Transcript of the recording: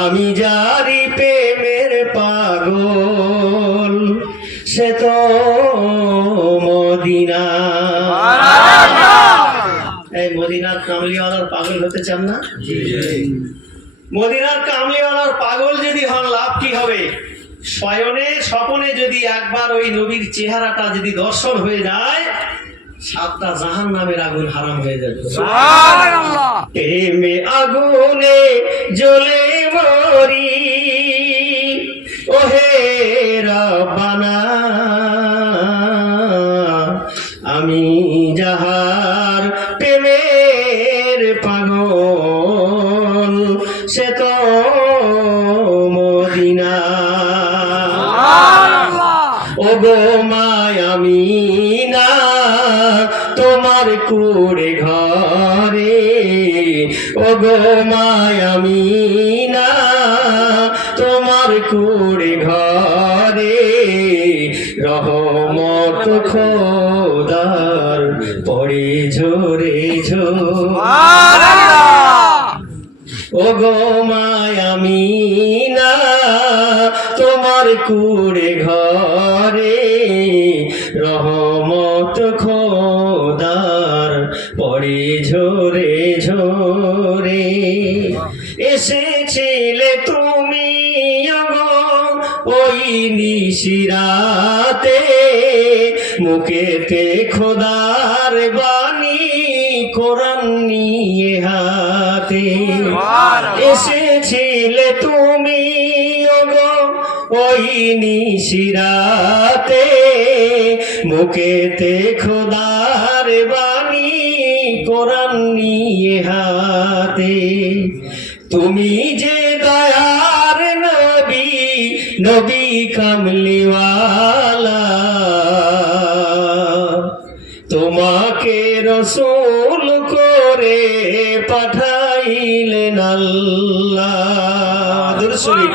আমি যারি প্রেমের পাগল সে তো মদিনা। এই মদিনার কামলিওয়ালার পাগল হতে চান না? মদিনার কামলিওয়ালার পাগল যদি হন লাভ কি হবে? শয়নে স্বপনে যদি একবার ওই নবীর চেহারাটা যদি দর্শন হয়ে যায় সাতটা জাহান নামের আগুন হারাম হয়ে যাবে। প্রেমে আগুনে জ্বলে মরি। ওহে রব্বানা আমি যাহার প্রেমের পাগল সে তো মদিনা। ও গো মায়ামি না তোমার কুড়ে ঘরে। ও গো মায়ামি না তোমার কুড়ে ঘরে। রহমত খোদার পড়ে ঝরে ঝোর ও গো মায়ামি না তোমার কুড়ে ঘরে। খোদার পড়ে ঝরে ঝরে এসেছিলে তুমি ওই নিশিরাতে। মুখেতে খোদার বাণী কোরআন নিয়ে হাতে। এসেছিলে তুমি ওই নিশিরাতে। মুখেতে খোদার বাণী, কোরআন নিয়ে হাতে। তুমি যে দয়ার নবী নবী কামলিওয়ালা। তোমাকে রসুল করে পাঠাইলেন আল্লাহ। দুরুদ